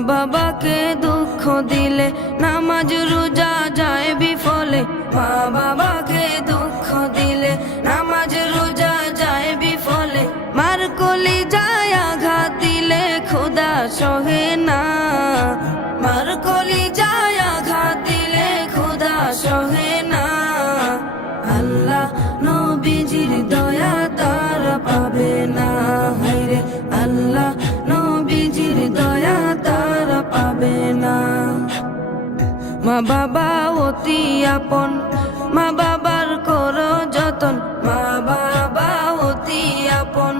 বাবাকে দুঃখ দিলে নামাজ রোজা যায় বিফলে। মা বাবাকে দুঃখ দিলে নামাজ রোজা যায় বিফলে। মার কলিজায় আঘাত দিলে খোদা সহে না। মার কলিজায় আঘাত দিলে খোদা সহে না। আল্লাহ নবীজির দয়া তারা পাবে না। হায়রে আল্লাহ নবীজির দয়া তারা পাবে না। মা বাবা অতি আপন, মা বাবার করো যতন। মা বাবা অতি আপন,